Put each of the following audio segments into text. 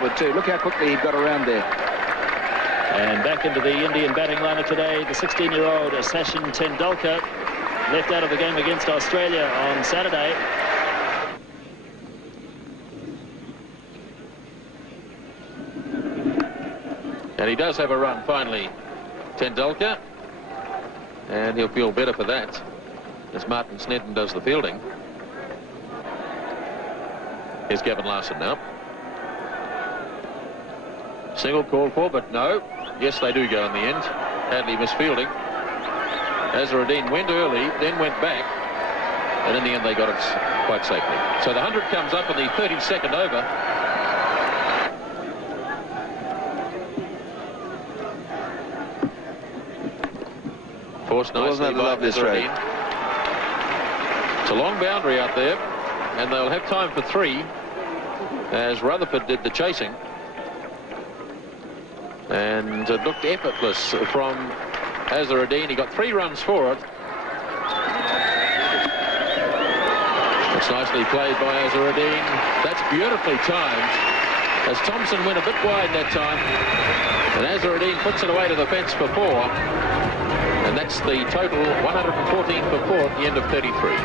Look how quickly he got around there. And back into the Indian batting lineup today, the 16-year-old Sachin Tendulkar, left out of the game against Australia on Saturday. And he does have a run finally, Tendulkar, and he'll feel better for that as Martin Snedden does the fielding. Here's Gavin Larson now. Single called for, but no. Yes, they do go in the end. Hadley misfielding. Azharuddin went early, then went back, and in the end they got it quite safely. So the 100 comes up in the 32nd over. Forced nicely by Azharuddin. It's a long boundary out there, and they'll have time for 3 as Rutherford did the chasing. And it looked effortless from Azharuddin. He got 3 runs for it. It's nicely played by Azharuddin. That's beautifully timed as Thompson went a bit wide that time. And Azharuddin puts it away to the fence for 4. And that's the total, 114 for 4 at the end of 33.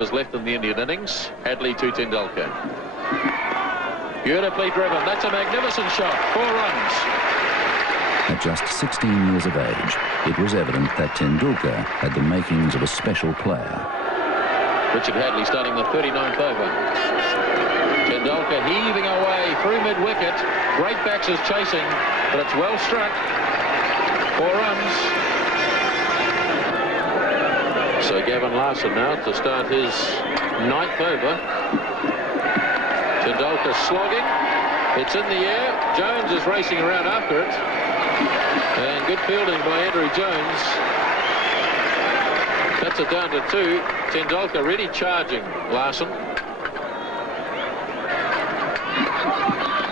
Was left in the Indian innings. Hadley to Tendulkar. Beautifully driven. That's a magnificent shot. 4 runs. At just 16 years of age, it was evident that Tendulkar had the makings of a special player. Richard Hadley starting the 39th over. Tendulkar heaving away through mid-wicket. Great backs is chasing, but it's well struck. 4 runs. So Gavin Larson now to start his 9th over. Tendulkar slogging. It's in the air. Jones is racing around after it. And good fielding by Andrew Jones. That's it down to 2. Tendulkar really charging Larson.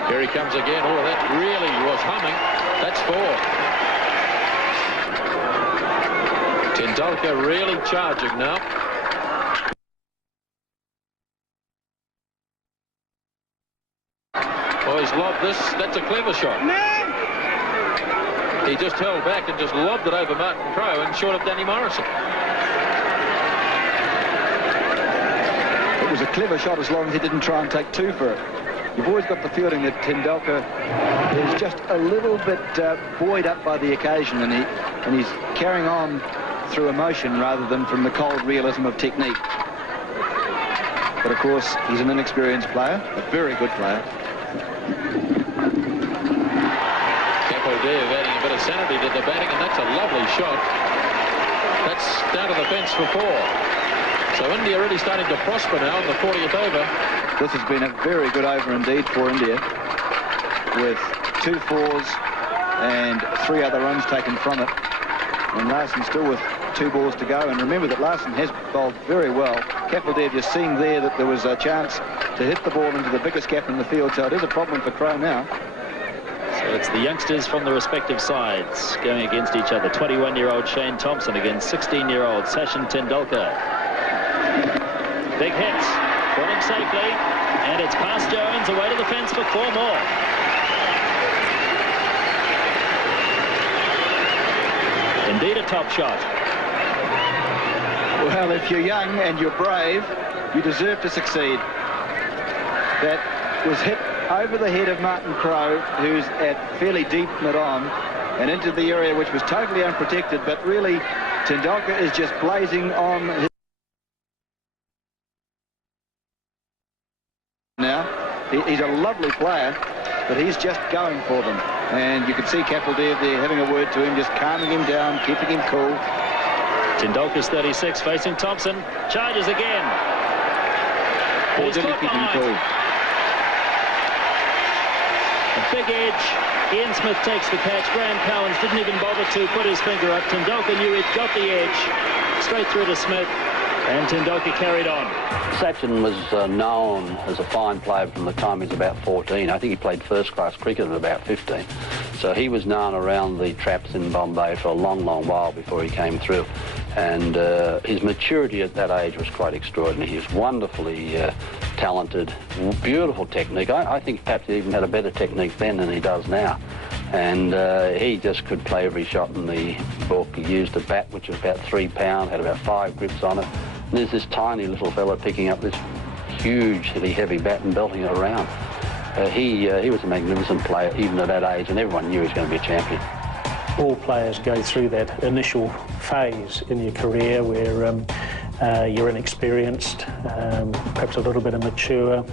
Here he comes again. Oh, that really was humming. That's 4. Tendulkar really charging now. Oh, he's lobbed this. That's a clever shot. He just held back and just lobbed it over Martin Crowe and short of Danny Morrison. It was a clever shot as long as he didn't try and take 2 for it. You've always got the feeling that Tendulkar is just a little bit buoyed up by the occasion, and he's carrying on through emotion rather than from the cold realism of technique. But of course, he's an inexperienced player, a very good player. Kapildev adding a bit of sanity to the batting, and that's a lovely shot. That's down to the fence for 4. So India really starting to prosper now in the 40th over. This has been a very good over indeed for India, with 2 4s and 3 other runs taken from it. And Larson still with 2 balls to go. And remember that Larson has bowled very well. Kapildev just seeing there that there was a chance to hit the ball into the biggest gap in the field. So it is a problem for Crowe now. So it's the youngsters from the respective sides going against each other. 21-year-old Shane Thompson against 16-year-old Sachin Tendulkar. Big hits. Got him safely. And it's past Jones, away to the fence for 4 more. Indeed a top shot. Well, if you're young and you're brave, you deserve to succeed. That was hit over the head of Martin Crowe, who's at fairly deep mid-on, and into the area which was totally unprotected, but really Tendulkar is just blazing on his... Now, he's a lovely player, but he's just going for them. And you can see Kapildev there having a word to him, just calming him down, keeping him cool. Tendulkar's 36, facing Thompson. Charges again. Or did he keep him cool? A big edge. Ian Smith takes the catch. Graham Cowans didn't even bother to put his finger up. Tendulkar knew he'd got the edge. Straight through to Smith. And Tendulkar carried on. Sachin was known as a fine player from the time he was about 14. I think he played first-class cricket at about 15. So he was known around the traps in Bombay for a long, long while before he came through. And his maturity at that age was quite extraordinary. He was wonderfully talented, beautiful technique. I think perhaps he even had a better technique then than he does now. And he just could play every shot in the book. He used a bat which was about 3 pounds, had about 5 grips on it. And there's this tiny little fella picking up this hugely heavy bat and belting it around. He was a magnificent player even at that age, and everyone knew he was going to be a champion. All players go through that initial phase in your career where you're inexperienced, perhaps a little bit immature,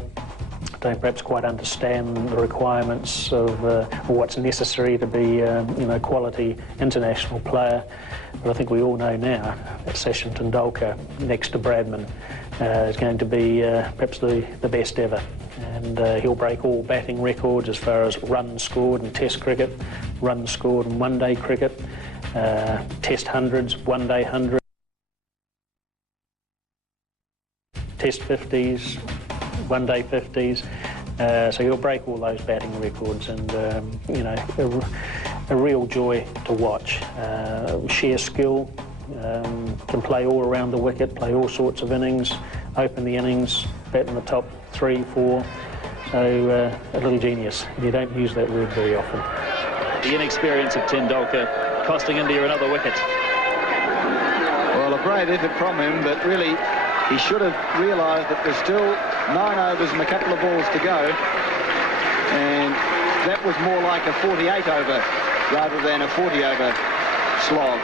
don't perhaps quite understand the requirements of what's necessary to be a quality international player. But I think we all know now that Sachin Tendulkar, next to Bradman, is going to be perhaps the best ever. And he'll break all batting records as far as runs scored in Test cricket, runs scored in one-day cricket, Test hundreds, one-day hundreds, Test 50s, one-day 50s. So he'll break all those batting records, and a real joy to watch. Sheer skill, can play all around the wicket, play all sorts of innings, open the innings, bat in the top 3, 4. So a little genius. You don't use that word very often. The inexperience of Tendulkar costing India another wicket. Well, a brave effort from him, but really he should have realised that there's still 9 overs and a couple of balls to go, and that was more like a 48 over rather than a 40 over slog.